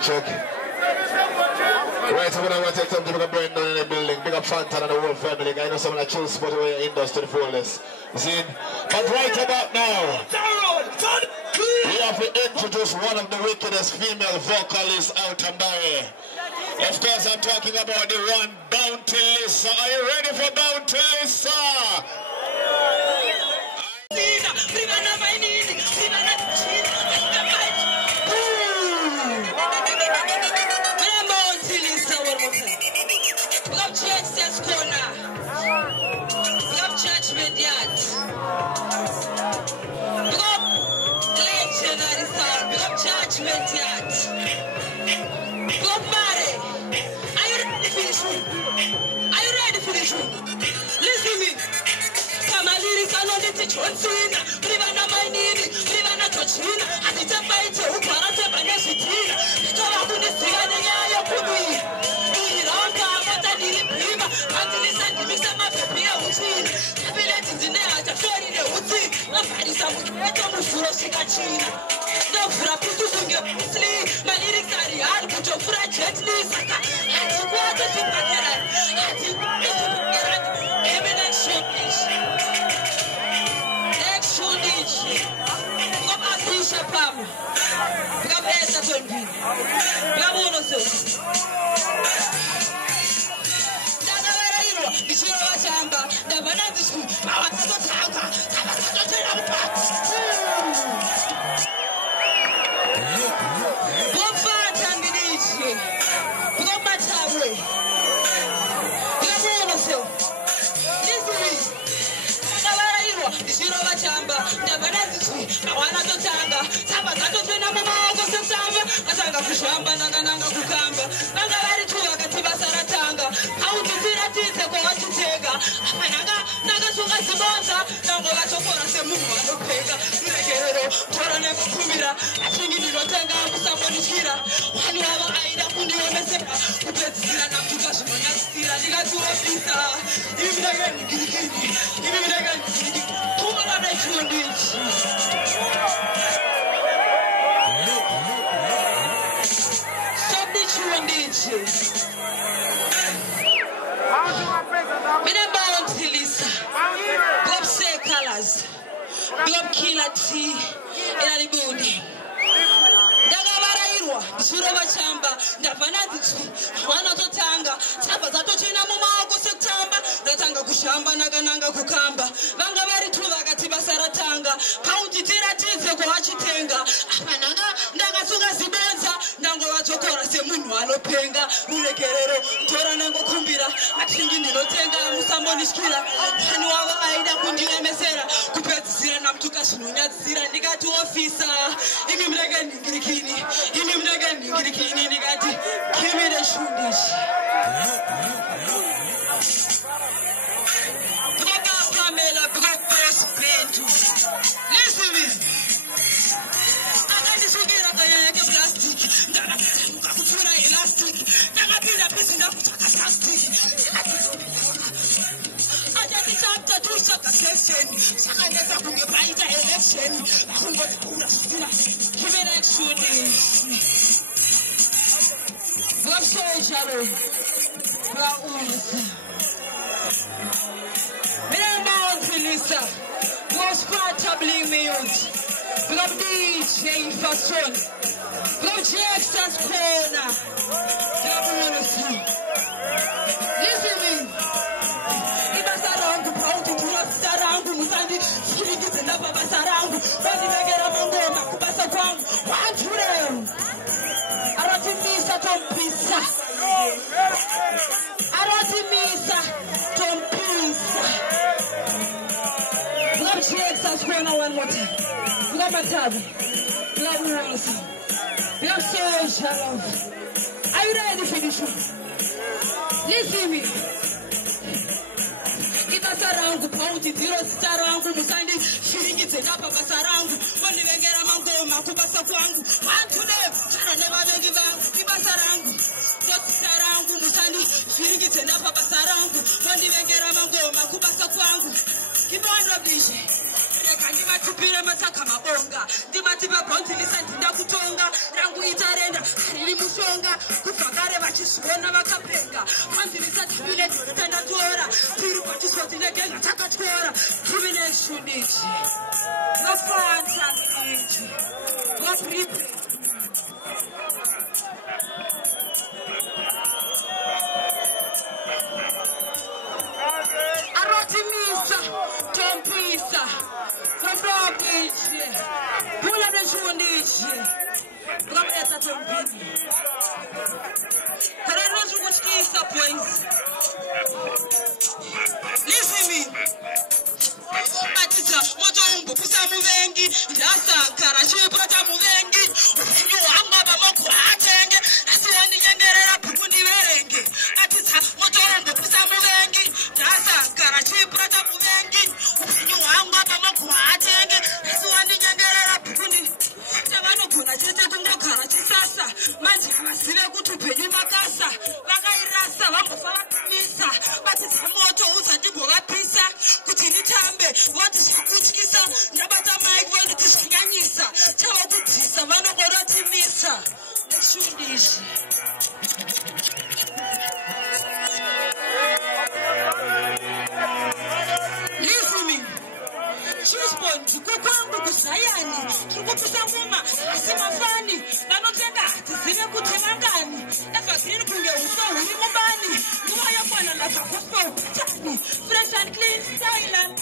Check. Right, so I want to take time to bring up Brendan in the building, big up Fantan and the whole family. I know some of the chill spot where you're indoors to the fullest. See? But right about now, we have to introduce one of the wickedest female vocalists out and Barry. Of course, I'm talking about the one, Bounty Lisa. Are you ready for Bounty Lisa? John Cena, Privana Mainini, Privana Tochina, and the Tapaito, Karate Banesitina, Kawabunisia, Pumi, Iranka, Matani, Prima, Anthony Santimisa, Mafia, Utin, Cabinet in the Naya, Ferry, the Uti, Lafarisa, Furosikachina. No Frapitu, sleep, my lyrics are the art, but your French at least, and you want to Pakara, and you want to eminent shortness. Pam, Gabesa Tolbi, Gabono, Dada, Ishiro Chamba, the Banana School, our kushamba nanga kukamba nanga bari tuwaga tibasaratanga awutira tite ko watitega nanga suka sibonza nango bachokora semunwa nopega mregerero torane kukumira achingiriro tenga musamonishira wani waba aida kundiomeseka kupetira na tukashimanya stira ndikatuofisa ibidega ngirikiri ibidega ngirikiri tumara na chundichi Killer T Elalibundi. Dagavarairwa, Shirova Chamba, Dapanati, Wanatotanga, Tabazato China Mama, September, Ratanga Kushamba, Nagananga Kukamba, Vangavari Tuvaga Tibasaratanga, County Tiratize Goachitenga, Apanaga, Nagasuga Sibenza, Nango Chokora Semunu, Alopenga, Ulekerero, Toranango Kumbira, Achingin Lotenga, Musamoniskila, Hanuava Aida Kundina Mesera, Kupet Siranam Tukasununya, Siraniga to officer, Imimregan Grikini, Imimregan Grikini, Nigati, give me the shoes. Pamela, breakfast, paint. Listen to me. I just get up and get plastic. Nakapura elastic. Nakapira piece enough to plastic. I just chapter two succession. Sakandesa kungebaita election. Give me that shooting. What say, Shalom? Lisa, was quarterly mute. From DJ Fashion, from Jackson's Corner. Listen to me. It was around the county to us around the Musandi, killing it enough of us around. But if I get a mango, Makubasa Kwang, one to them. Arotimisa Tompisa. Arotimisa Tompisa. Let's go one more time. Love my tab. Love me once. Love so shalom. Are you ready for this one? Listen to me. Sarangu, Pauti, Tiro, Sarangu, Musandi, Shiringi, Tapa, Sarangu, when you get a mango, Makubasa Kwangu, one to them, I never give up, Sarangu, Sarangu, Musandi, Shiringi, Tapa, Sarangu, when you get a mango, Makubasa Kwangu, keep on the vision. Kanima tupira mataka mabonga Dimatiba bonti lisanti na kutonga Rangu itarenda, harili musonga Kufagare vachisuona wakapenga Panti lisanti vile tenda tuora Tiru vachiswati negenga taka tuora Kimine shundichi Nafanta nichi Wapripe Arotimisa Tompisa Pula the Shundichi. Listen me. Atita motombo kusamuvengi ndasa karashi prata muvengi unyuhamba bamokwatenge asiyani nyengerera bukundi verenge atita motombo kusamuvengi ndasa karashi prata muvengi unyuhamba bamokwatenge asiyani nyengerera bukundi tabano kuna chete kungakara chisasa manje asive kuti upenyu makasa vakairasa vambofara kumisa batita moto uzandigovapisa kuti nitambe vati zvakutyisa ndabata maiki vanditi zvanyanyisa chavakudzisa vanongoratimisa neshundizvi listen chispond kukwangu kuzayani kirikupisa ngoma asi mafani vanotenga hatizive kuti mangani evhakini kunge uso huri mubani nguva yokwana lakagospel tani fresh and clean silent